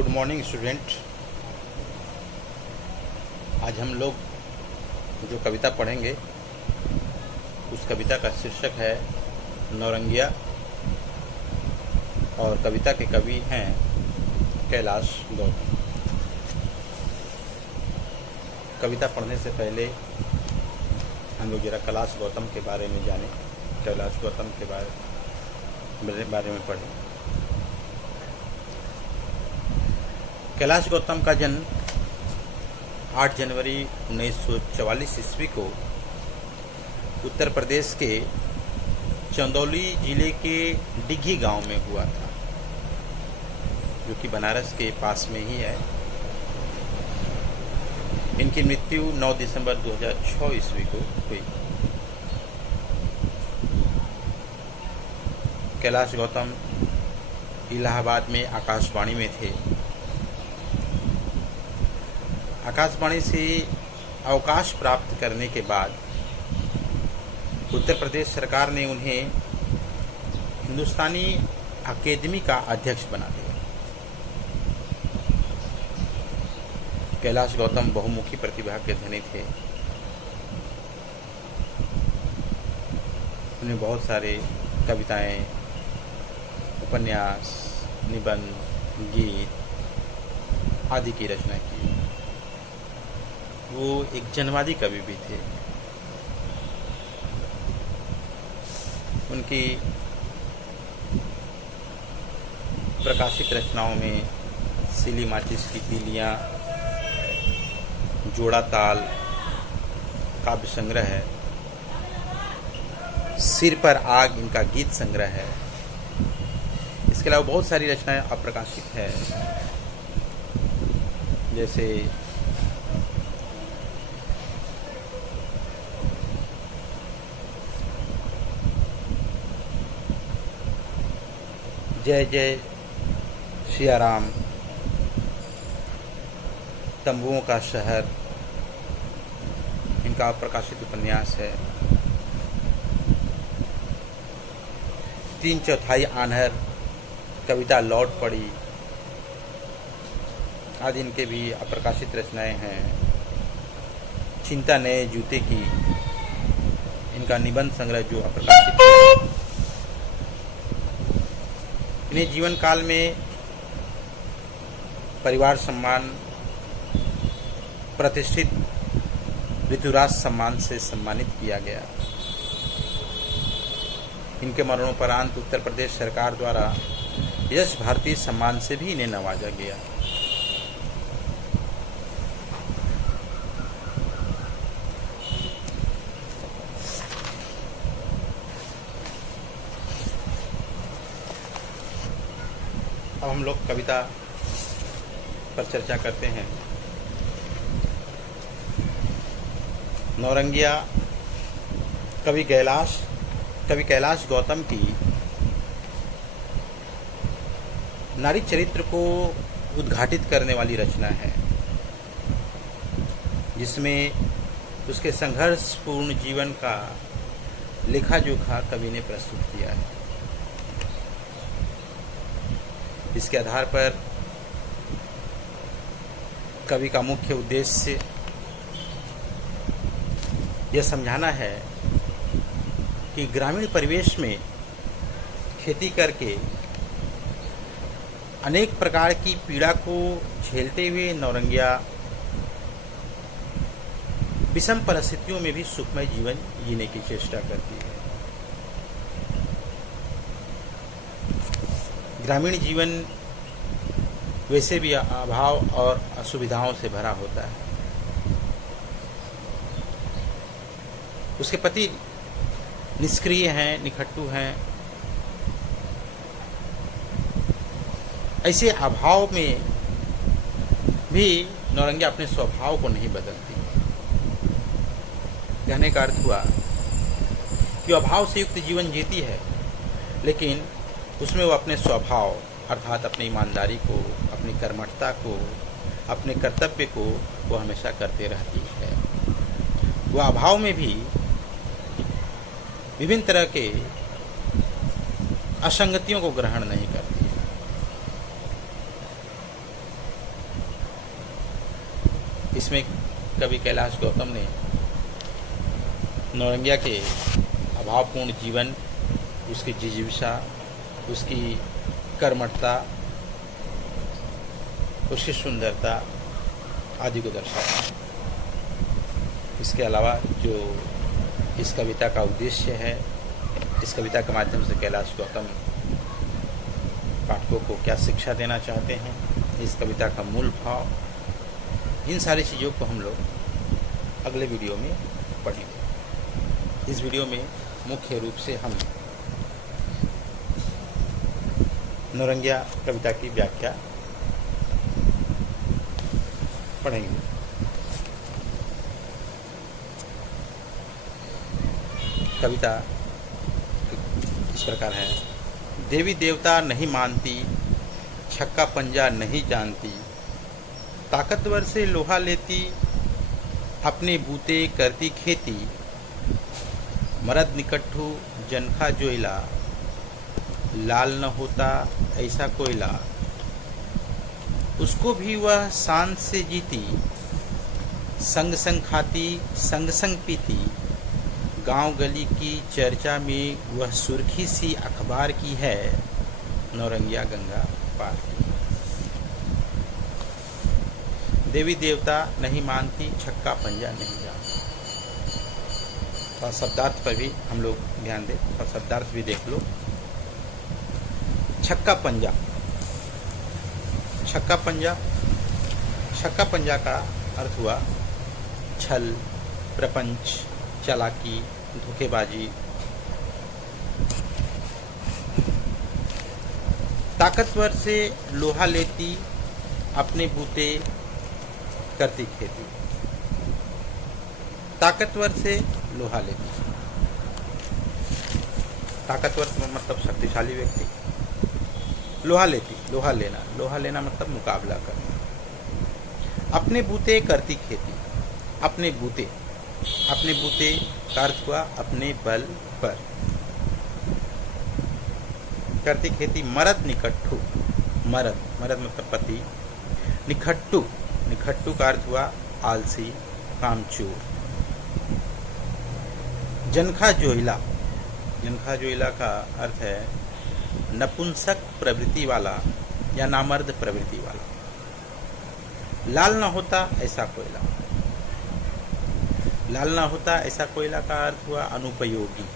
Good morning student. आज हम लोग जो कविता पढ़ेंगे उस कविता का शीर्षक है नौरंगिया और कविता के कवि हैं कैलाश गौतम। कविता पढ़ने से पहले हम लोग जरा कैलाश गौतम के बारे में जानें, कैलाश गौतम के बारे में पढ़ें। कैलाश गौतम का जन्म 8 जनवरी 1944 ईस्वी को उत्तर प्रदेश के चंदौली जिले के डिघी गांव में हुआ था, जो कि बनारस के पास में ही है। इनकी मृत्यु 9 दिसंबर 2006 ईस्वी को हुई। कैलाश गौतम इलाहाबाद में आकाशवाणी में थे। आकाशवाणी से अवकाश प्राप्त करने के बाद उत्तर प्रदेश सरकार ने उन्हें हिंदुस्तानी अकेदमी का अध्यक्ष बना दिया। कैलाश गौतम बहुमुखी प्रतिभा के धनी थे। उन्हें बहुत सारे कविताएं, उपन्यास, निबंध, गीत आदि की रचना की। वो एक जनवादी कवि भी थे। उनकी प्रकाशित रचनाओं में सिली माचिस की तीलियां, जोड़ा ताल काव्य संग्रह है, सिर पर आग इनका गीत संग्रह है। इसके अलावा बहुत सारी रचनाएं अप्रकाशित है, जैसे जय जय सिया राम, तंबुओं का शहर इनका अप्रकाशित उपन्यास है। 3/4 आन्हर, कविता लौट पड़ी आदि इनके भी अप्रकाशित रचनाएं हैं। चिंता नए जूते की इनका निबंध संग्रह जो अप्रकाशित है। इन्हें जीवन काल में परिवार सम्मान, प्रतिष्ठित ऋतुराज सम्मान से सम्मानित किया गया। इनके मरणोपरांत उत्तर प्रदेश सरकार द्वारा यश भारती सम्मान से भी इन्हें नवाजा गया। अब हम लोग कविता पर चर्चा करते हैं। नौरंगिया कवि कैलाश गौतम की नारी चरित्र को उद्घाटित करने वाली रचना है, जिसमें उसके संघर्षपूर्ण जीवन का लेखा जोखा कवि ने प्रस्तुत किया है। इसके आधार पर कवि का मुख्य उद्देश्य यह समझाना है कि ग्रामीण परिवेश में खेती करके अनेक प्रकार की पीड़ा को झेलते हुए नौरंगिया विषम परिस्थितियों में भी सुखमय जीवन जीने की चेष्टा करती है। ग्रामीण जीवन वैसे भी अभाव और असुविधाओं से भरा होता है। उसके पति निष्क्रिय हैं, निखट्टू हैं। ऐसे अभाव में भी नौरंगिया अपने स्वभाव को नहीं बदलती। कहने का अर्थ हुआ कि अभाव से युक्त जीवन जीती है, लेकिन उसमें वो अपने स्वभाव अर्थात अपनी ईमानदारी को, अपनी कर्मठता को, अपने कर्तव्य को वो हमेशा करते रहती है। वह अभाव में भी विभिन्न तरह के असंगतियों को ग्रहण नहीं करती है। इसमें कवि कैलाश गौतम ने नौरंगिया के अभावपूर्ण जीवन, उसकी जिजीविषा, उसकी कर्मठता, उसकी सुंदरता आदि को दर्शाया। इसके अलावा जो इस कविता का उद्देश्य है, इस कविता के माध्यम से कैलाश गौतम पाठकों को क्या शिक्षा देना चाहते हैं, इस कविता का मूल भाव, इन सारी चीज़ों को हम लोग अगले वीडियो में पढ़ेंगे। इस वीडियो में मुख्य रूप से हम नौरंगिया कविता की व्याख्या पढ़ेंगे। कविता इस प्रकार है। देवी देवता नहीं मानती, छक्का पंजा नहीं जानती, ताकतवर से लोहा लेती, अपने बूते करती खेती, मरद निकट्ठू जनखा जोइला, लाल न होता ऐसा कोयला, उसको भी वह शान से जीती, संग संग खाती संग संग पीती, गांव गली की चर्चा में वह सुर्खी सी अखबार की है, नौरंगिया गंगा पार की। देवी देवता नहीं मानती, छक्का पंजा नहीं जानती। और शब्दार्थ पर भी हम लोग ध्यान दें, और शब्दार्थ भी देख लो। छक्का पंजा, छक्का पंजा, छक्का पंजा का अर्थ हुआ छल, प्रपंच, चालाकी, धोखेबाजी। ताकतवर से लोहा लेती, अपने बूते करती खेती। ताकतवर से लोहा लेती, ताकतवर मतलब शक्तिशाली व्यक्ति। लोहा लेती, लोहा लेना, लोहा लेना मतलब मुकाबला करना। अपने बूते करती खेती, अपने बूते, अपने बूते का अर्थ हुआ अपने बल पर करती खेती। मरद निकट्ठू, मरद, मरद मतलब पति। निखट्टू, निखट्टू का अर्थ हुआ आलसी, कामचोर। जनखा जोहिला, जनखा जोहिला का अर्थ है नपुंसक प्रवृत्ति वाला या नामर्द प्रवृत्ति वाला। लाल न होता ऐसा कोयला, लाल न होता ऐसा कोयला का अर्थ हुआ अनुपयोगी।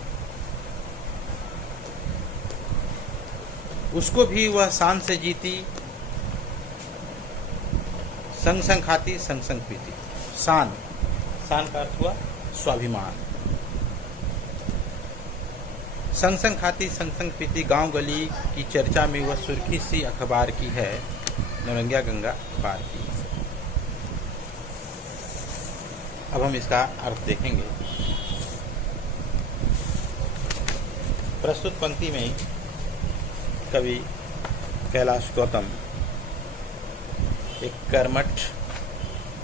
उसको भी वह शान से जीती, संग संग खाती संग संग पीती। शान, शान का अर्थ हुआ स्वाभिमान। संग संग खाती संग संग पीती, गांव गली की चर्चा में वह सुर्खी सी अखबार की है, नौरंगिया गंगा पार की। अब हम इसका अर्थ देखेंगे। प्रस्तुत पंक्ति में कवि कैलाश गौतम एक कर्मठ,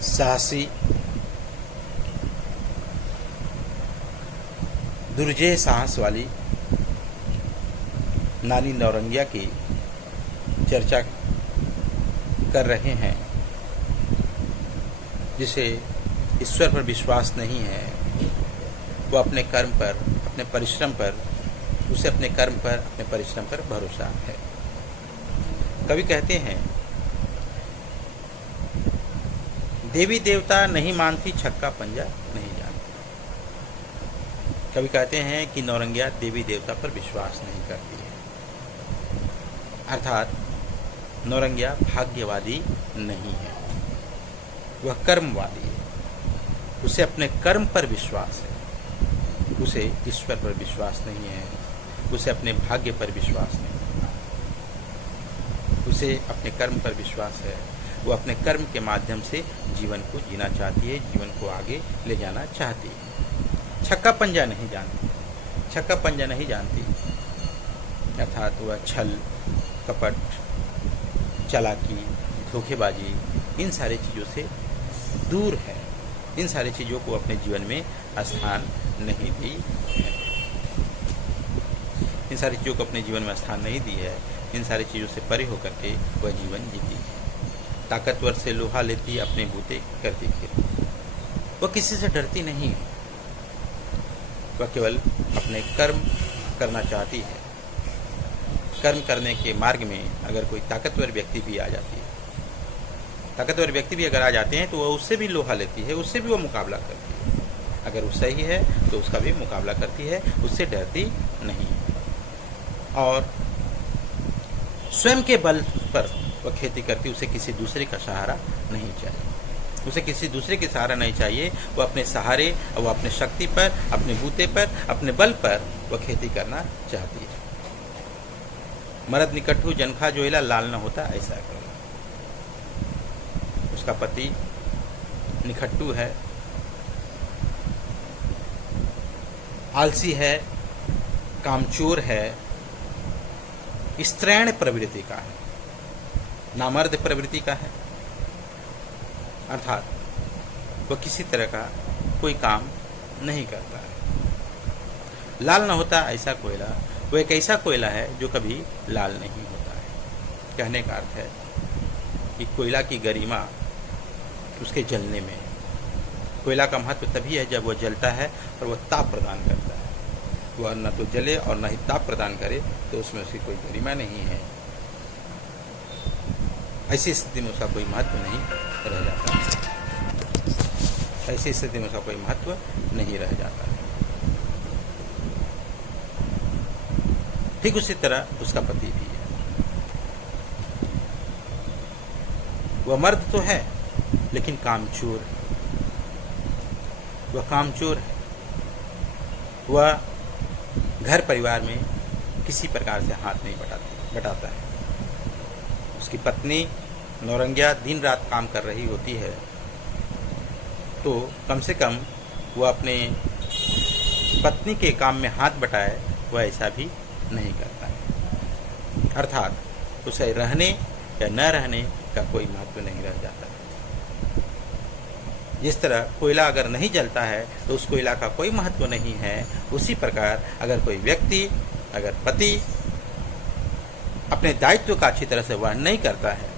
साहसी, दुर्जय साहस वाली नानी नौरंगिया की चर्चा कर रहे हैं, जिसे ईश्वर पर विश्वास नहीं है। वो अपने कर्म पर, अपने परिश्रम पर, उसे अपने कर्म पर, अपने परिश्रम पर भरोसा है। कवि कहते हैं देवी देवता नहीं मानती, छक्का पंजा नहीं जानती। कवि कहते हैं कि नौरंगिया देवी देवता पर विश्वास नहीं करती है, अर्थात नौरंगिया भाग्यवादी नहीं है, वह कर्मवादी है। उसे अपने कर्म पर विश्वास है, उसे ईश्वर पर विश्वास नहीं है, उसे अपने भाग्य पर विश्वास नहीं है, उसे अपने कर्म पर विश्वास है। वो अपने कर्म के माध्यम से जीवन को जीना चाहती है, जीवन को आगे ले जाना चाहती है। छक्का पंजा नहीं जानती, छक्का पंजा नहीं जानती अर्थात वह छल, कपट, चालाकी, धोखेबाजी, इन सारी चीज़ों से दूर है। इन सारी चीज़ों को अपने जीवन में स्थान नहीं दी है, इन सारी चीज़ों को अपने जीवन में स्थान नहीं दी है। इन सारी चीज़ों से परे होकर के वह जीवन जीती है। ताकतवर से लोहा लेती, अपने बूते करती खेती। वह किसी से डरती नहीं है, वह केवल अपने कर्म करना चाहती है। कर्म करने के मार्ग में अगर कोई ताकतवर व्यक्ति भी आ जाती है, ताकतवर व्यक्ति भी अगर आ जाते हैं तो वह उससे भी लोहा लेती है, उससे भी वह मुकाबला करती है। अगर वो सही है तो उसका भी मुकाबला करती है, उससे डरती नहीं है। और स्वयं के बल पर वह खेती करती, उसे किसी दूसरे का सहारा नहीं चाहिए, उसे किसी दूसरे के सहारा नहीं चाहिए। वह अपने सहारे, वह अपने शक्ति पर, अपने बूते पर, अपने बल पर वह खेती करना चाहती है। मर्द निकट्ठू जनखा जोइला लाल न होता ऐसा करेगा। उसका पति निकट्ठू है, आलसी है, कामचोर है, स्त्रैण प्रवृत्ति का है, नामर्द प्रवृत्ति का है, अर्थात वह किसी तरह का कोई काम नहीं करता है। लाल न होता ऐसा कोयला, वो एक ऐसा कोयला है जो कभी लाल नहीं होता है। कहने का अर्थ है कि कोयला की गरिमा उसके जलने में, कोयला का महत्व तभी है जब वह जलता है और वह ताप प्रदान करता है। वह न तो जले और न ही ताप प्रदान करे तो उसमें उसकी कोई गरिमा नहीं है। ऐसी स्थिति में उसका कोई महत्व नहीं रह जाता है, ऐसी स्थिति में उसका कोई महत्व नहीं रह जाता है। ठीक उसी तरह उसका पति भी है। वह मर्द तो है लेकिन कामचोर है, वह कामचोर है। वह घर परिवार में किसी प्रकार से हाथ नहीं बटाता है। उसकी पत्नी नौरंगिया दिन रात काम कर रही होती है तो कम से कम वह अपने पत्नी के काम में हाथ बटाए, वह ऐसा भी नहीं करता है। अर्थात उसे रहने या न रहने का कोई महत्व नहीं रह जाता है। जिस तरह कोयला अगर नहीं जलता है तो उस कोयला का कोई महत्व नहीं है, उसी प्रकार अगर कोई व्यक्ति, अगर पति अपने दायित्व का अच्छी तरह से वहन नहीं करता है,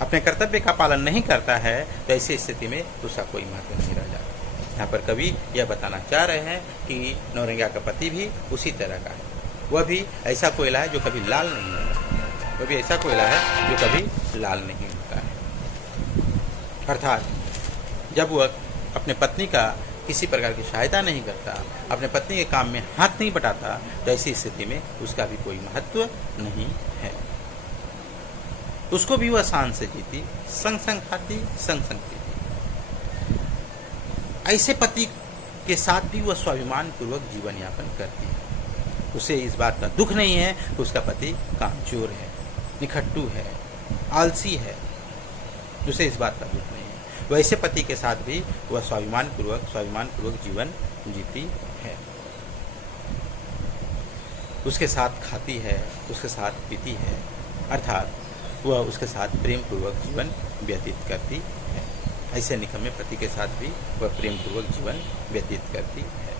अपने कर्तव्य का पालन नहीं करता है, तो ऐसी स्थिति में उसका कोई महत्व नहीं रह जाता। यहाँ पर कवि यह बताना चाह रहे हैं कि नौरंगिया का पति भी उसी तरह का है। वह भी ऐसा कोयला है जो कभी लाल नहीं होता, वह भी ऐसा कोयला है जो कभी लाल नहीं होता है। अर्थात जब वह अपने पत्नी का किसी प्रकार की सहायता नहीं करता, अपने पत्नी के काम में हाथ नहीं बटाता, तो ऐसी स्थिति में उसका भी कोई महत्व नहीं है। उसको भी वह शान से जीती, संग संग खाती, संग संग पीती। ऐसे पति के साथ भी वह स्वाभिमान पूर्वक जीवन यापन करती है। उसे इस बात का दुख नहीं है कि उसका पति कामचोर है, निखट्टू है, आलसी है, उसे इस बात का दुख नहीं है। वैसे पति के साथ भी वह स्वाभिमान पूर्वक जीवन जीती है। उसके साथ खाती है, उसके साथ पीती है, अर्थात वह उसके साथ प्रेम पूर्वक जीवन व्यतीत करती है। ऐसे निकम्मे पति के साथ भी वह प्रेम पूर्वक जीवन व्यतीत करती है।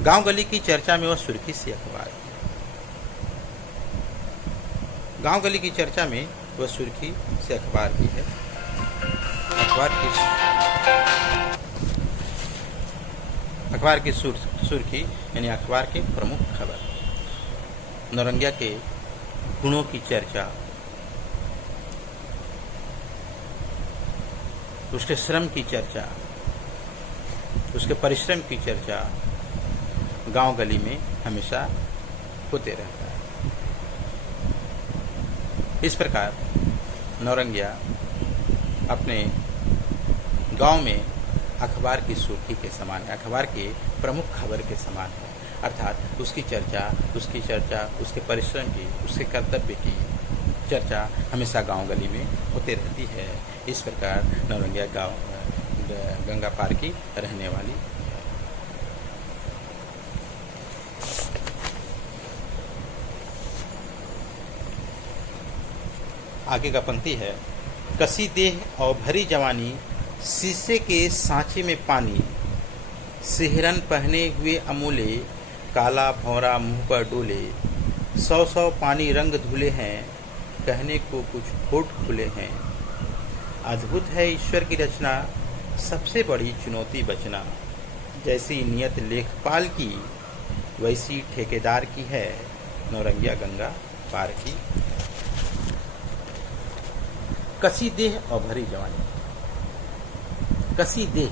गांव गली की चर्चा में वह सुर्खी सी अखबार है। गांव गली की चर्चा में वह सुर्खी से अखबार भी है। अखबार की सुर्खी यानी अखबार की प्रमुख खबर, नौरंगिया के गुणों की चर्चा, उसके श्रम की चर्चा, उसके परिश्रम की चर्चा गांव गली में हमेशा होते रहता है। इस प्रकार नौरंगिया अपने गांव में अखबार की सुर्खी के समान है, अखबार के प्रमुख खबर के समान है। अर्थात उसकी चर्चा, उसके परिश्रम की, उसके कर्तव्य की चर्चा हमेशा गांव गली में होते रहती है। इस प्रकार नौरंगिया गांव गंगा पार की रहने वाली है। आगे का पंक्ति है, कसी देह और भरी जवानी, शीशे के सांचे में पानी, सिहरन पहने हुए अमूले, काला भौरा मुंह पर डोले, 100 पानी रंग धुले हैं, कहने को कुछ होठ खुले हैं, अद्भुत है ईश्वर की रचना, सबसे बड़ी चुनौती बचना। जैसी नियत लेखपाल की, वैसी ठेकेदार की है नौरंगिया गंगा पार की। कसी देह और भरी जवानी। कसी देह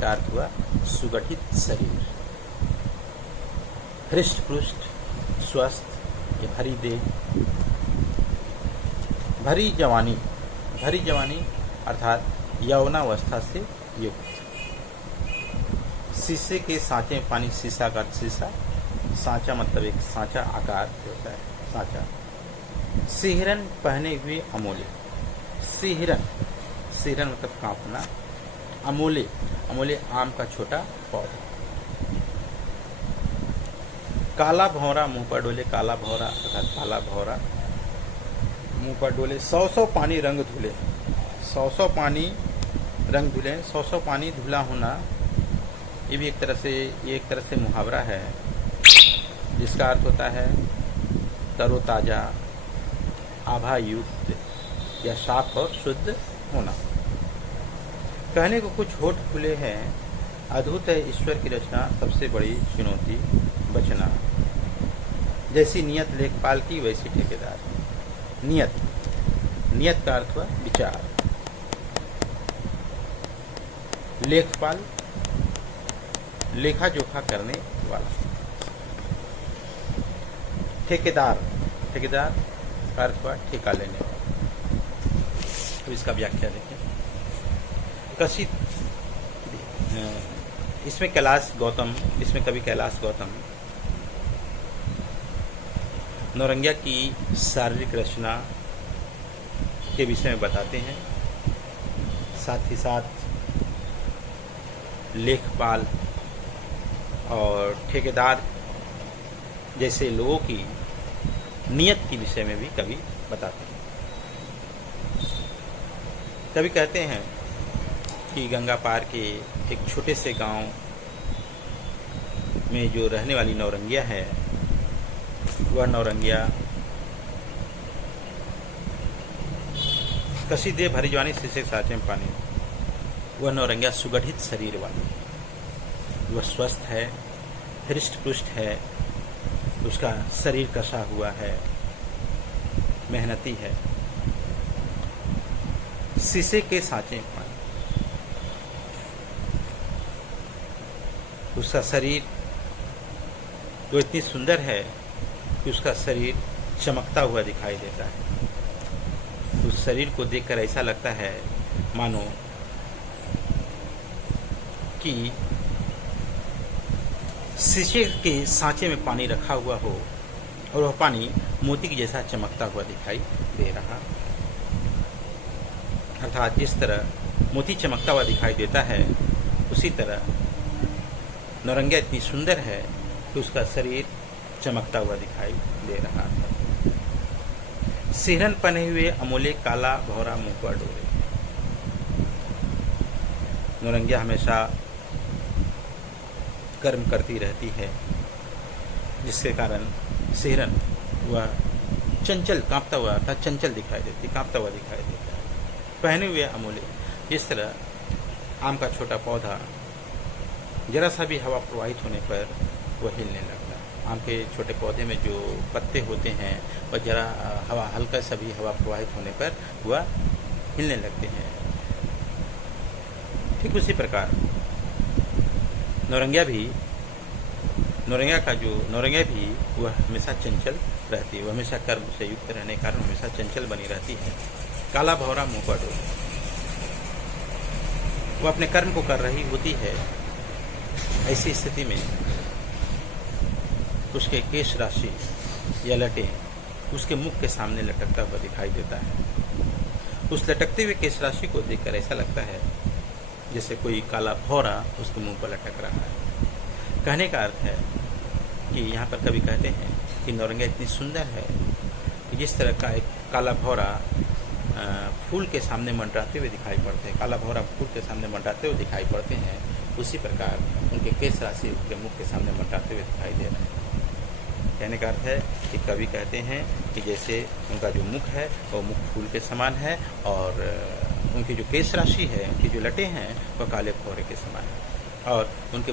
का अर्थ हुआ सुगठित शरीर, हृष्ट पुष्ट स्वस्थ, ये भरी देह। भरी जवानी अर्थात यौवनावस्था से युक्त। शीशे के सांचे में पानी, शीशा का शीशा, सांचा मतलब एक सांचा आकार होता है, सांचा। सिहरन पहने हुए अमोले। सिहरन मतलब कांपना। अमोले आम का छोटा पौधा। काला भौरा मुंह पर डोले। काला भौरा अर्थात काला भौरा मुंह पर डोले। 100 पानी रंग धुले। 100 पानी रंग धुले। 100 पानी धुला होना, ये भी एक तरह से मुहावरा है, जिसका अर्थ होता है तरोताजा, आभायुक्त या साफ और शुद्ध होना। कहने को कुछ होठ खुले हैं, अद्भुत है ईश्वर की रचना, सबसे बड़ी चुनौती बचना। जैसी नियत लेखपाल की, वैसी ठेकेदार। नियत का अर्थ हुआ विचार। लेखपाल लेखा जोखा करने वाला। ठेकेदार का अर्थ हुआ ठेका लेने वाला। तो इसका व्याख्या देखें। इसमें कवि कैलाश गौतम नौरंगिया की शारीरिक रचना के विषय में बताते हैं। साथ ही साथ लेखपाल और ठेकेदार जैसे लोगों की नियत के विषय में भी कवि बताते हैं। कवि कहते हैं कि गंगा पार के एक छोटे से गांव में जो रहने वाली नौरंगिया है, वह नौरंगिया कसी दे भरी जवानी, शीशे के सांचे में पानी। वह नौरंगिया सुगठित शरीर वाली, वह स्वस्थ है, हृष्ट पुष्ट है, उसका शरीर कसा हुआ है, मेहनती है। शीशे के सांचे में पानी, उसका शरीर जो इतनी सुंदर है कि उसका शरीर चमकता हुआ दिखाई देता है। उस शरीर को देखकर ऐसा लगता है मानो कि शीशे के सांचे में पानी रखा हुआ हो और वह पानी मोती की जैसा चमकता हुआ दिखाई दे रहा। अर्थात जिस तरह मोती चमकता हुआ दिखाई देता है, उसी तरह नौरंगिया इतनी सुंदर है कि उसका शरीर चमकता हुआ दिखाई दे रहा है। सिहरन पहने हुए अमोले, काला भौरा मुंह पर डोले। नौरंगिया हमेशा कर्म करती रहती है, जिसके कारण सिहरन वह चंचल कांपता हुआ अर्थात चंचल दिखाई देती, कांपता हुआ दिखाई देता है। पहने हुए अमोले, जिस तरह आम का छोटा पौधा जरा सा भी हवा प्रवाहित होने पर वह हिलने लगता है। आम के छोटे पौधे में जो पत्ते होते हैं, वह जरा हल्का सा भी हवा प्रवाहित होने पर वह हिलने लगते हैं। ठीक उसी प्रकार नौरंगिया भी वह हमेशा चंचल रहती है। वह हमेशा कर्म से युक्त रहने के कारण हमेशा चंचल बनी रहती है। काला भौरा मुंह पर डोले, वह अपने कर्म को कर रही होती है। ऐसी स्थिति में उसके केश राशि या लटें उसके मुख के सामने लटकता हुआ दिखाई देता है। उस लटकते हुए केश राशि को देखकर ऐसा लगता है जैसे कोई काला भौरा उसके मुंह पर लटक रहा है। कहने का अर्थ है कि यहाँ पर कवि कहते हैं कि नौरंगिया इतनी सुंदर है कि जिस तरह का एक काला भौरा फूल के सामने मंडराते हुए दिखाई पड़ते हैं, काला भौरा फूल के सामने मंडराते हुए दिखाई पड़ते हैं, उसी प्रकार उनके केश राशि उनके मुख के सामने मंडराते हुए दिखाई दे रहे हैं। कहने का अर्थ है कि कवि कहते हैं कि जैसे उनका जो मुख है वो मुख फूल के समान है और उनकी जो केश राशि है, उनकी जो लटें हैं वह काले भौरे के समान है और उनके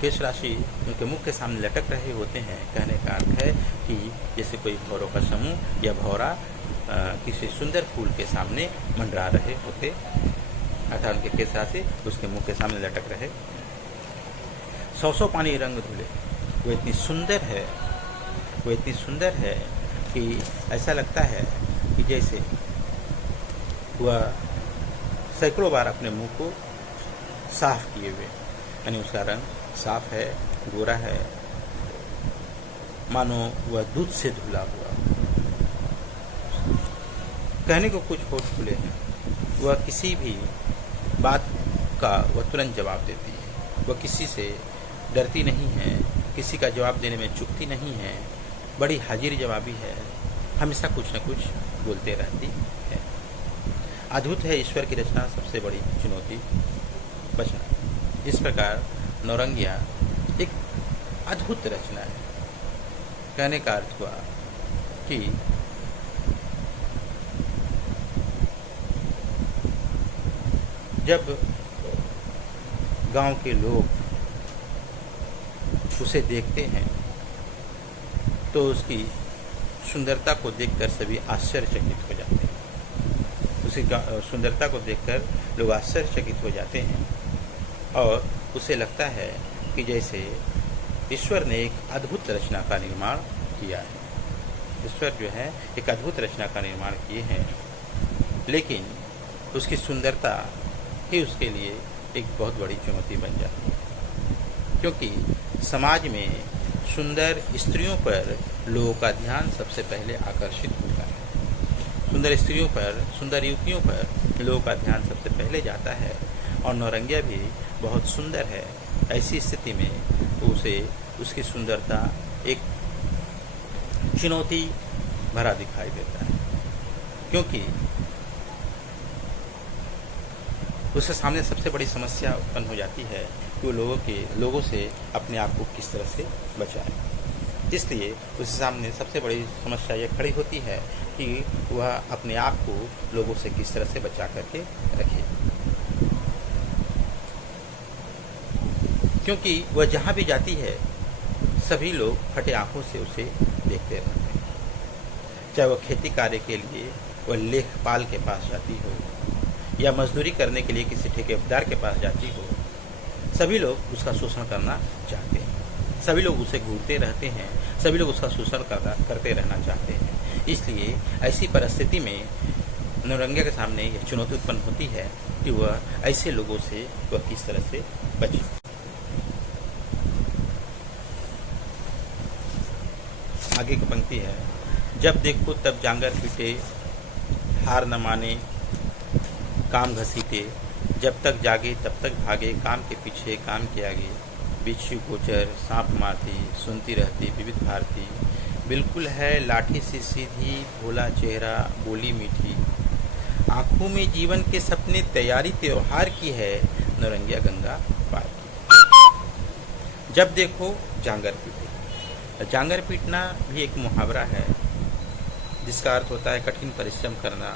केश राशि उनके मुख के सामने लटक रहे होते हैं। कहने का अर्थ है कि जैसे कोई भौरों का समूह या भौरा किसी सुंदर फूल के सामने मंडरा रहे होते, अर्थात उनके केश राशि उसके मुख के सामने लटक रहे। सौ पानी रंग धुले, वो इतनी सुंदर है, वो इतनी सुंदर है कि ऐसा लगता है कि जैसे वह सैकड़ों बार अपने मुंह को साफ किए हुए, यानी उसका रंग साफ है, गोरा है, मानो वह दूध से धुला हुआ। कहने को कुछ होठ खुले हैं, वह किसी भी बात का वह तुरंत जवाब देती है, वह किसी से डरती नहीं है, किसी का जवाब देने में चूकती नहीं है, बड़ी हाजिर जवाबी है, हमेशा कुछ न कुछ बोलते रहती है। अद्भुत है ईश्वर की रचना, सबसे बड़ी चुनौती बचना। इस प्रकार नौरंगिया एक अद्भुत रचना है। कहने का अर्थ हुआ कि जब गांव के लोग उसे देखते हैं तो उसकी सुंदरता को देखकर सभी आश्चर्यचकित हो जाते हैं। उसकी सुंदरता को देखकर लोग आश्चर्यचकित हो जाते हैं और उसे लगता है कि जैसे ईश्वर ने एक अद्भुत रचना का निर्माण किया है। ईश्वर जो है एक अद्भुत रचना का निर्माण किए हैं, लेकिन उसकी सुंदरता ही उसके लिए एक बहुत बड़ी चुनौती बन जाती है, क्योंकि समाज में सुंदर स्त्रियों पर लोगों का ध्यान सबसे पहले आकर्षित होता है। सुंदर स्त्रियों पर, सुंदर युवतियों पर लोगों का ध्यान सबसे पहले जाता है और नौरंगिया भी बहुत सुंदर है। ऐसी स्थिति में उसे उसकी सुंदरता एक चुनौती भरा दिखाई देता है, क्योंकि उसके सामने सबसे बड़ी समस्या उत्पन्न हो जाती है कि वो लोगों से अपने आप को किस तरह से बचाए। इसलिए उसके सामने सबसे बड़ी समस्या यह खड़ी होती है कि वह अपने आप को लोगों से किस तरह से बचा करके रखे, क्योंकि वह जहाँ भी जाती है सभी लोग फटे आंखों से उसे देखते रहते हैं। चाहे वह खेती कार्य के लिए वह लेखपाल के पास जाती हो या मजदूरी करने के लिए किसी ठेकेदार के पास जाती हो, सभी लोग उसका शोषण करना चाहते हैं, सभी लोग उसे घूरते रहते हैं, सभी लोग उसका शोषण करते रहना चाहते हैं। इसलिए ऐसी परिस्थिति में नौरंगिया के सामने यह चुनौती उत्पन्न होती है कि वह ऐसे लोगों से वह किस तरह से बचे। आगे की पंक्ति है, जब देखो तब जांगर पीटे, हार न माने काम घसीटे, जब तक जागे तब तक भागे, काम के पीछे काम के आगे, बिच्छू गोचर सांप मारती, सुनती रहती विविध भारती, बिल्कुल है लाठी सी सीधी, भोला चेहरा बोली मीठी, आंखों में जीवन के सपने, तैयारी त्योहार की है, नौरंगिया गंगा पार की। जब देखो जांगर पीटे। जांगर पीटना भी एक मुहावरा है जिसका अर्थ होता है कठिन परिश्रम करना,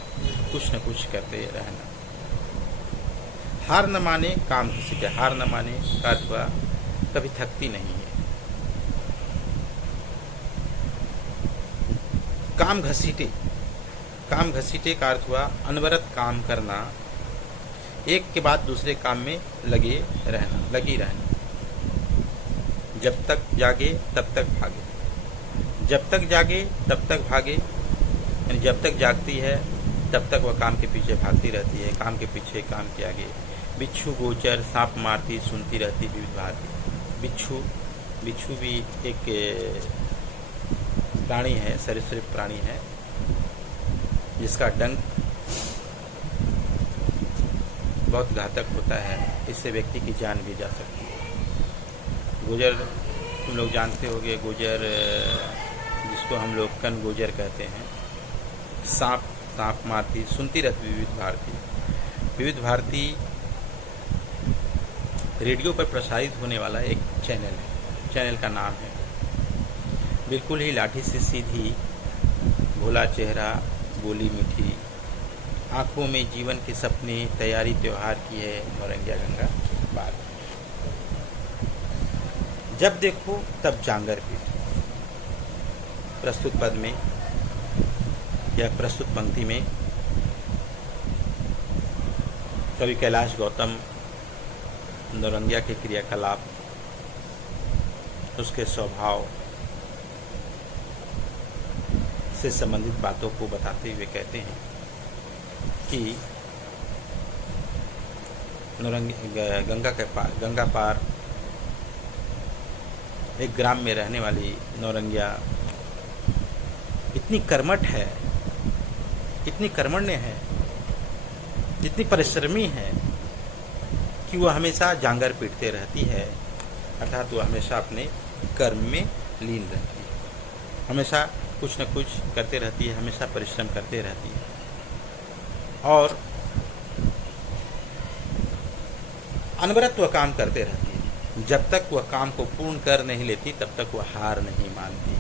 कुछ न कुछ करते रहना। हार न माने काम घसीटे, हार न माने का अर्थ हुआ कभी थकती नहीं है। काम घसीटे, काम घसीटे का अर्थ हुआ अनवरत काम करना, एक के बाद दूसरे काम में लगी रहना। जब तक जागे तब तक भागे, जब तक जागे तब तक भागे, यानी जब तक जागती है तब तक वह काम के पीछे भागती रहती है, काम के पीछे काम के आगे। बिच्छू गोचर सांप मारती, सुनती रहती विविध भारती। बिच्छू भी एक प्राणी है, सरीसृप प्राणी है, जिसका डंक बहुत घातक होता है, इससे व्यक्ति की जान भी जा सकती है। गुजर तुम लोग जानते होंगे, गुजर जिसको हम लोग कन गुजर कहते हैं। सांप मारती, सुनती रहती विविध भारती। विविध भारती रेडियो पर प्रसारित होने वाला एक चैनल है, चैनल का नाम है। बिल्कुल ही लाठी से सीधी, भोला चेहरा, बोली मीठी, आंखों में जीवन के सपने, तैयारी त्योहार की है नौरंगिया गंगा पार। जब देखो तब जांगर पीट। प्रस्तुत पद में या प्रस्तुत पंक्ति में कवि कैलाश गौतम नौरंगिया के क्रियाकलाप, उसके स्वभाव से संबंधित बातों को बताते हुए कहते हैं कि गंगा पार एक ग्राम में रहने वाली नौरंगिया इतनी कर्मठ है, इतनी कर्मण्य है, इतनी परिश्रमी है कि वह हमेशा जांगर पीटते रहती है, अर्थात वह हमेशा अपने कर्म में लीन रहती है, हमेशा कुछ न कुछ करते रहती है, हमेशा परिश्रम करते रहती है और अनवरत वह काम करते रहती है। जब तक वह काम को पूर्ण कर नहीं लेती तब तक वह हार नहीं मानती,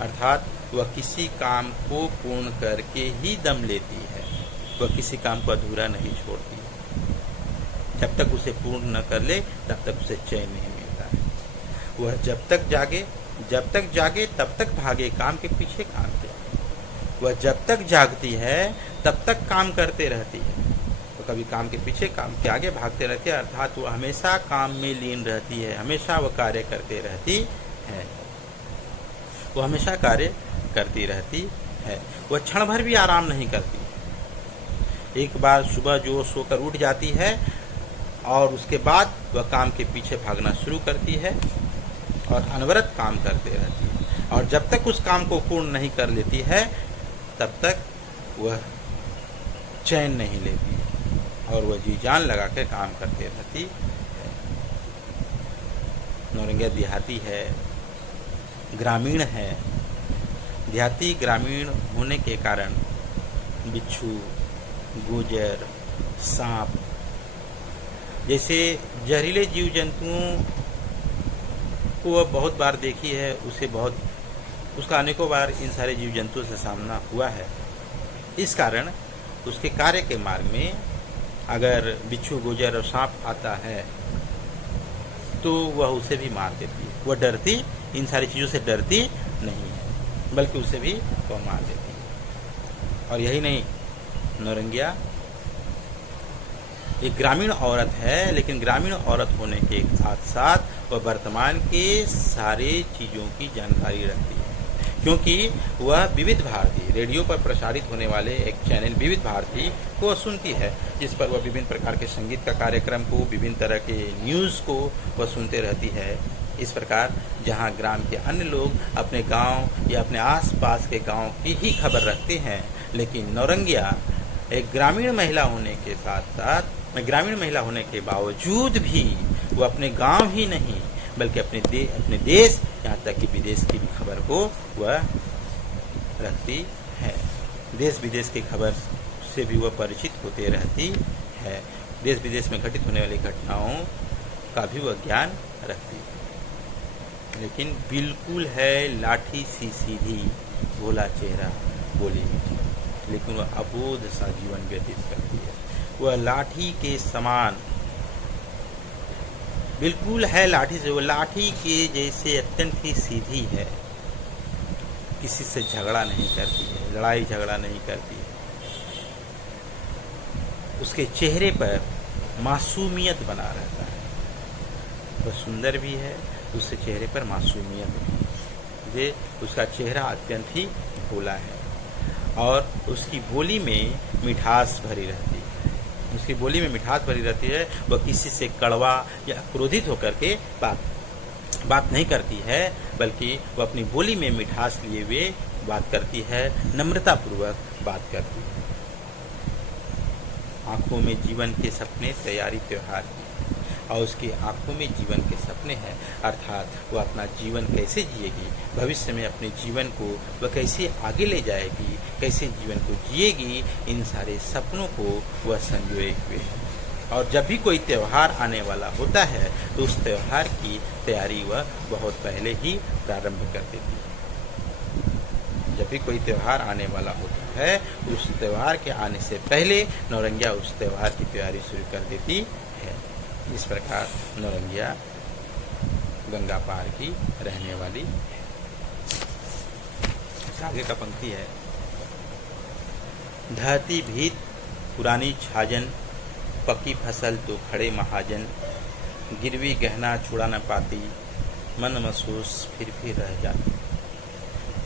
अर्थात वह किसी काम को पूर्ण करके ही दम लेती है, वह किसी काम को अधूरा नहीं छोड़ती। जब तक उसे पूर्ण न कर ले तब तक उसे चैन नहीं मिलता है। वह जब तक जागे तब तक भागे काम के पीछे काम के। वह जब तक जागती है तब तक काम करते रहती है, तो कभी काम के पीछे काम के आगे भागते रहती है, अर्थात वह हमेशा काम में लीन रहती है, हमेशा वह कार्य करते रहती है, वह हमेशा कार्य करती रहती है। वह क्षण भर भी आराम नहीं करती। एक बार सुबह जो सोकर उठ जाती है और उसके बाद वह काम के पीछे भागना शुरू करती है और अनवरत काम करते रहती है, और जब तक उस काम को पूर्ण नहीं कर लेती है तब तक वह चैन नहीं लेती और वह जी जान लगा कर काम करते रहती है। नौरंगिया देहाती है, ग्रामीण है। देहाती ग्रामीण होने के कारण बिच्छू, गुजर, सांप जैसे जहरीले जीव जंतुओं को वह बहुत बार देखी है, उसका अनेकों बार इन सारे जीव जंतुओं से सामना हुआ है। इस कारण उसके कार्य के मार्ग में अगर बिच्छू, गुजर और सांप आता है तो वह उसे भी मार देती है। वह डरती, इन सारी चीज़ों से डरती नहीं है, बल्कि उसे भी वह मार देती है। और यही नहीं, नौरंगिया एक ग्रामीण औरत है, लेकिन ग्रामीण औरत होने के साथ साथ वह वर्तमान के सारे चीज़ों की जानकारी रखती है, क्योंकि वह विविध भारती रेडियो पर प्रसारित होने वाले एक चैनल विविध भारती को वह सुनती है, जिस पर वह विभिन्न प्रकार के संगीत का कार्यक्रम को, विभिन्न तरह के न्यूज़ को वह सुनते रहती है। इस प्रकार जहां ग्राम के अन्य लोग अपने गांव या अपने आसपास के गांव की ही खबर रखते हैं, लेकिन नौरंगिया एक ग्रामीण महिला होने के साथ साथ, ग्रामीण महिला होने के बावजूद भी वो अपने गांव ही नहीं बल्कि अपने देश, यहाँ तक कि विदेश की भी खबर को वह रखती है। देश विदेश की खबर से भी वह परिचित होते रहती है। देश विदेश में घटित होने वाली घटनाओं का भी वह ज्ञान रखती है। लेकिन बिल्कुल है लाठी सी सीधी, भोला चेहरा, बोली मीठी, लेकिन वह अबोध सा जीवन व्यतीत करती है। वह लाठी के समान बिल्कुल है लाठी से, वो लाठी के जैसे अत्यंत ही सीधी है, किसी से झगड़ा नहीं करती है, लड़ाई झगड़ा नहीं करती है। उसके चेहरे पर मासूमियत बना रहता है। वह सुंदर भी है, उसके चेहरे पर मासूमियत भी है। उसका चेहरा अत्यंत ही भोला है और उसकी बोली में मिठास भरी रहती है। उसकी बोली में मिठास भरी रहती है। वह किसी से कड़वा या क्रोधित होकर के बात नहीं करती है, बल्कि वह अपनी बोली में मिठास लिए हुए बात करती है, नम्रतापूर्वक बात करती है। आंखों में जीवन के सपने, तैयारी त्योहार की, और उसकी आंखों में जीवन के सपने हैं, अर्थात वह अपना जीवन कैसे जिएगी, भविष्य में अपने जीवन को वह कैसे आगे ले जाएगी, कैसे जीवन को जिएगी, इन सारे सपनों को वह संजोए हुए है। और जब भी कोई त्यौहार आने वाला होता है तो उस त्यौहार की तैयारी वह बहुत पहले ही प्रारंभ कर देती है। जब भी कोई त्यौहार आने वाला होता है तो उस त्यौहार के आने से पहले नौरंगिया उस त्यौहार की तैयारी शुरू कर देती है। इस प्रकार नौरंगिया गंगा पार की रहने वाली है। आगे का पंक्ति है, ढहती भीत पुरानी छाजन, पकी फसल तो खड़े महाजन, गिरवी गहना छुड़ा न पाती, मन महसूस फिर रह जाती।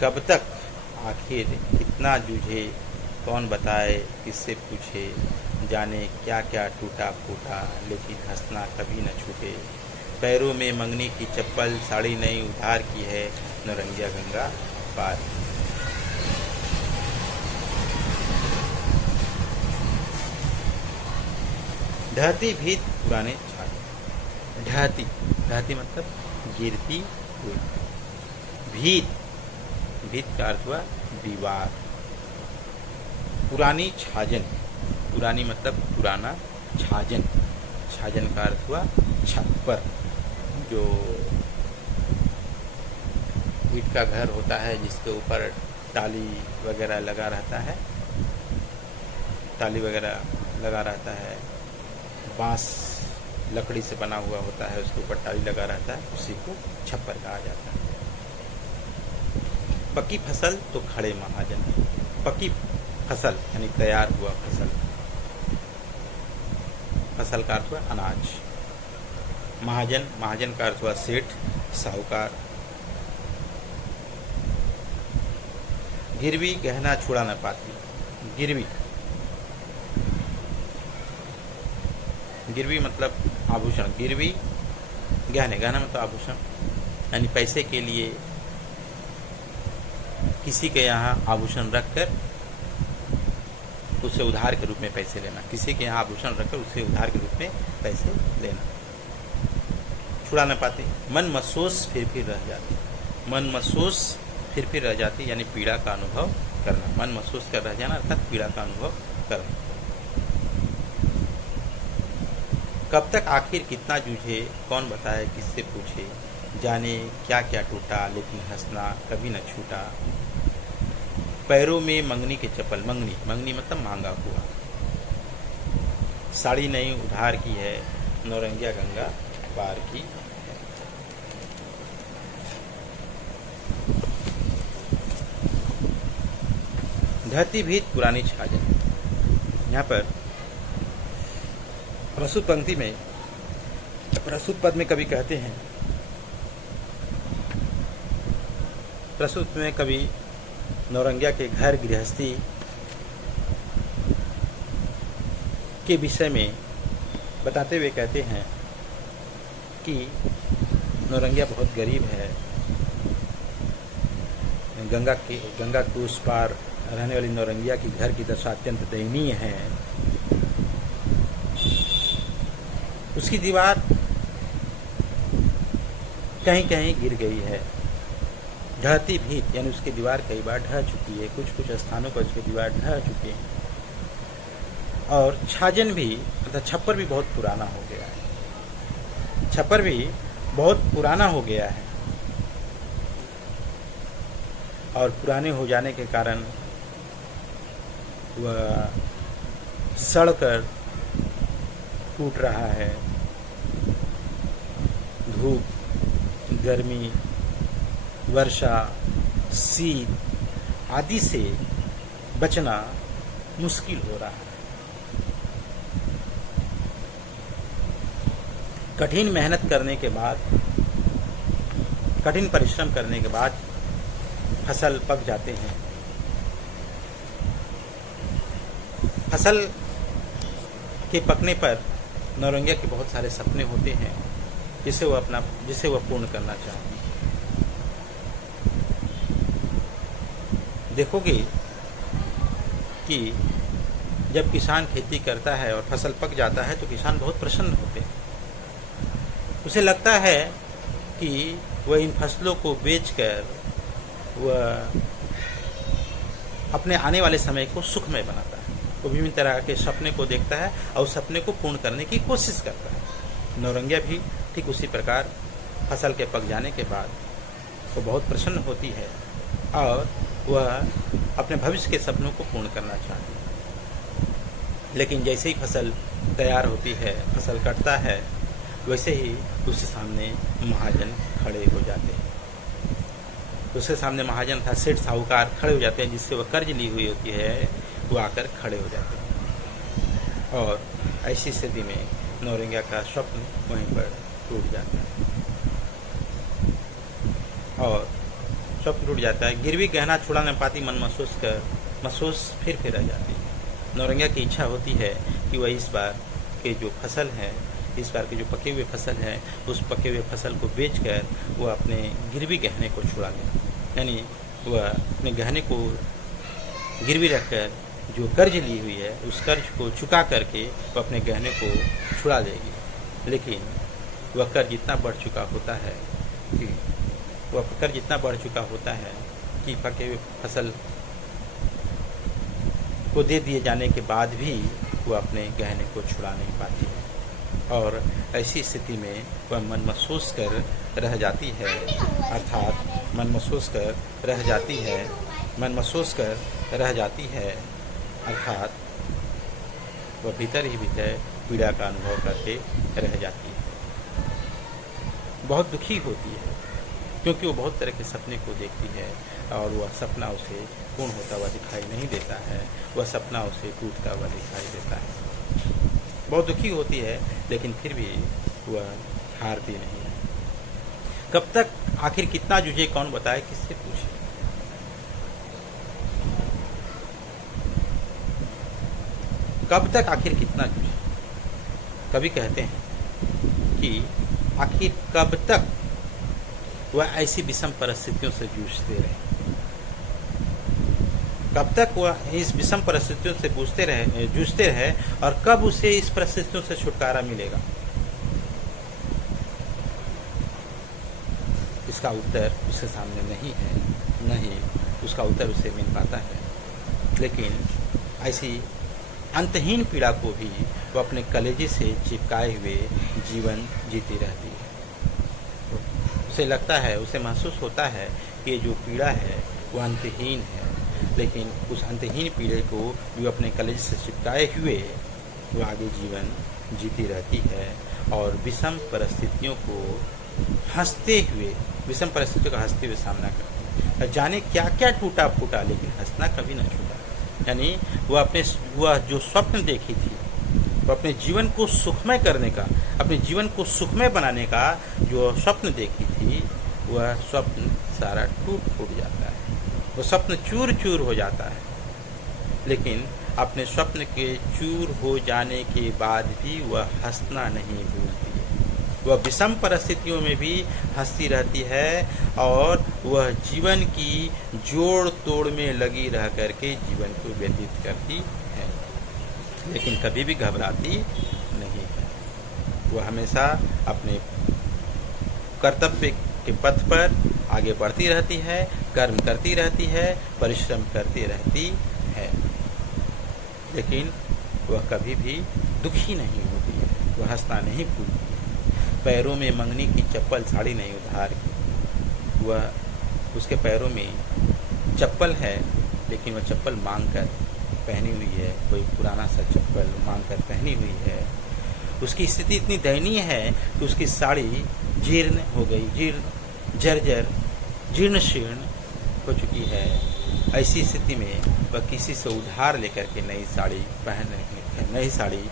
कब तक आखिर कितना जूझे, कौन बताए किससे पूछे, जाने क्या क्या टूटा फूटा लेकिन हंसना कभी न छूटे। पैरों में मंगनी की चप्पल, साड़ी नई उधार की है, नौरंगिया गंगा पार। ढहती भीत पुराने छाजन। ढहती, ढहती मतलब गिरती हुई। भीत, भीत का अर्थ हुआ दीवार। पुरानी छाजन, पुरानी मतलब पुराना। छाजन, छाजन का अर्थ हुआ छप्पर। जो ईंट का घर होता है जिसके ऊपर टाली वगैरह लगा रहता है, टाली वगैरह लगा रहता है, बांस लकड़ी से बना हुआ होता है, उसके ऊपर टाली लगा रहता है, उसी को छप्पर कहा जाता है। पकी फसल तो खड़े महाजन। पकी फसल यानी तैयार हुआ फसल। फसल का अर्थ हुआ अनाज। महाजन, महाजन का अर्थ हुआ सेठ, साहूकार। गिरवी गहना छुड़ा न पाती। गिरवी, गिरवी मतलब आभूषण। गिरवी गहने, गहना मतलब आभूषण, यानी पैसे के लिए किसी के यहाँ आभूषण रखकर उसे उधार के रूप में पैसे लेना। किसी के यहाँ आभूषण रखकर उसे उधार के रूप में पैसे लेना। छुड़ा न पाते, मन महसूस फिर रह जाती। मन महसूस फिर रह जाती यानी पीड़ा का अनुभव करना। मन महसूस कर रह जाना अर्थात पीड़ा का अनुभव करना। कब तक आखिर कितना जूझे, कौन बताए किससे पूछे, जाने क्या क्या टूटा लेकिन हंसना कभी न छूटा। पैरों में मंगनी के चप्पल। मंगनी, मंगनी मतलब मांगा हुआ। साड़ी नई उधार की है, नौरंगिया गंगा पार की। ढहती भीत पुरानी छाजन। यहाँ पर प्रस्तुत पंक्ति में, प्रस्तुत पद में कवि कहते हैं, प्रस्तुत में कवि नौरंगिया के घर गृहस्थी के विषय में बताते हुए कहते हैं कि नौरंगिया बहुत गरीब है। गंगा के उस पार रहने वाली नौरंगिया की घर की दशा अत्यंत दयनीय है। उसकी दीवार कहीं कहीं गिर गई है। ढहती भीत यानी उसकी दीवार कई बार ढह चुकी है। कुछ स्थानों पर उसकी दीवार ढह चुकी है। और छाजन भी अर्थात छप्पर भी बहुत पुराना हो गया है। छप्पर भी बहुत पुराना हो गया है और पुराने हो जाने के कारण वह सड़कर टूट रहा है। धूप, गर्मी, वर्षा, शीत आदि से बचना मुश्किल हो रहा है। कठिन मेहनत करने के बाद, कठिन परिश्रम करने के बाद फसल पक जाते हैं। फसल के पकने पर नौरंगिया के बहुत सारे सपने होते हैं जिसे वह पूर्ण करना चाहती है। देखोगे कि जब किसान खेती करता है और फसल पक जाता है तो किसान बहुत प्रसन्न होते हैं। उसे लगता है कि वह इन फसलों को बेचकर वह अपने आने वाले समय को सुखमय बनाता है। वो विभिन्न तरह के सपने को देखता है और उस सपने को पूर्ण करने की कोशिश करता है। नौरंगिया भी ठीक उसी प्रकार फसल के पक जाने के बाद वो बहुत प्रसन्न होती है और वह अपने भविष्य के सपनों को पूर्ण करना चाहती है। लेकिन जैसे ही फसल तैयार होती है, फसल कटता है, वैसे ही उसके सामने महाजन खड़े हो जाते हैं। उसके सामने महाजन था सेठ साहूकार खड़े हो जाते हैं, जिससे वह कर्ज ली हुई होती है, वो आकर खड़े हो जाते हैं। और ऐसी स्थिति में नौरंगिया का स्वप्न वहीं पर टूट जाता है और स्वप्न टूट जाता है। गिरवी गहना छुड़ा न पाती मन महसूस फिर रह जाती है। नौरंगिया की इच्छा होती है कि वह इस बार के जो फसल है, इस बार के जो पके हुए फसल है, उस पके हुए फसल को बेचकर वह अपने गिरवी गहने को छुड़ा ले। यानी वह अपने गहने को गिरवी रखकर जो कर्ज ली हुई है, उस कर्ज को चुका करके वह अपने गहने को छुड़ा देगी। लेकिन वह कर्ज इतना बढ़ चुका होता है कि पके हुए फसल को दे दिए जाने के बाद भी वह अपने गहने को छुड़ा नहीं पाती है और ऐसी स्थिति में वह मन महसूस कर रह जाती है, अर्थात मन महसूस कर रह जाती है अर्थात वह भीतर ही भीतर पीड़ा का अनुभव करके रह जाती है। बहुत दुखी होती है क्योंकि वो बहुत तरह के सपने को देखती है और वह सपना उसे पूर्ण होता हुआ दिखाई नहीं देता है, वह सपना उसे टूटता हुआ दिखाई देता है। बहुत दुखी होती है लेकिन फिर भी वह हारती नहीं है। कब तक आखिर कितना जूझे कौन बताए, किससे पूछे। कब तक आखिर कितना जूझे। कभी कहते हैं कि आखिर कब तक वह ऐसी विषम परिस्थितियों से जूझते रहे, कब तक वह इस विषम परिस्थितियों से जूझते रहे और कब उसे इस परिस्थितियों से छुटकारा मिलेगा। इसका उत्तर उसके सामने नहीं है, नहीं उसका उत्तर उसे मिल पाता है। लेकिन ऐसी अंतहीन पीड़ा को भी वो अपने कलेजे से चिपकाए हुए जीवन जीती रहती है। उसे लगता है, उसे महसूस होता है कि ये जो पीड़ा है वो अंतहीन है, लेकिन उस अंतहीन पीड़े को वो अपने कलेजे से चिपकाए हुए वो आगे जीवन जीती रहती है और विषम परिस्थितियों को हंसते हुए सामना करती है। जाने क्या क्या टूटा फूटा, लेकिन हंसना कभी न छूटा। यानी वह जो स्वप्न देखी थी, वो अपने जीवन को सुखमय करने का, अपने जीवन को सुखमय बनाने का जो स्वप्न देखी थी, वह स्वप्न सारा टूट जाता है, वो स्वप्न चूर चूर हो जाता है। लेकिन अपने स्वप्न के चूर हो जाने के बाद भी वह हंसना नहीं भूलती है। वह विषम परिस्थितियों में भी हंसती रहती है और वह जीवन की जोड़ तोड़ में लगी रह करके जीवन को व्यतीत करती है, लेकिन कभी भी घबराती नहीं है। वह हमेशा अपने कर्तव्य के पथ पर आगे बढ़ती रहती है, कर्म करती रहती है, परिश्रम करती रहती है, लेकिन वह कभी भी दुखी नहीं होती है, वह हंसना नहीं भूलती है। पैरों में मंगनी की चप्पल साड़ी नहीं उधार की, वह उसके पैरों में चप्पल है लेकिन वह चप्पल मांग कर पहनी हुई है, कोई पुराना सा चप्पल मांग कर पहनी हुई है। उसकी स्थिति इतनी दयनीय है कि उसकी साड़ी जीर्ण हो गई, जर्जर जीर्ण शीर्ण हो चुकी है। ऐसी स्थिति में वह किसी से उधार लेकर के नई साड़ी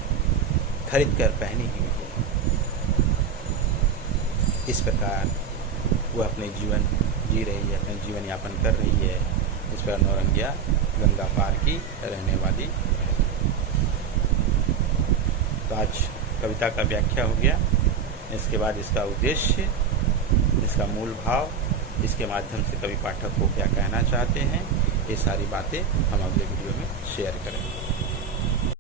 खरीद कर पहनी हुई है। इस प्रकार वह अपने जीवन जी रही है, अपना जीवन यापन कर रही है। इस पर नौरंगिया गंगा पार की रहने वाली है। तो आज कविता का व्याख्या हो गया। इसके बाद इसका उद्देश्य, इसका मूल भाव, इसके माध्यम से कवि पाठक को क्या कहना चाहते हैं, ये सारी बातें हम अगले वीडियो में शेयर करेंगे।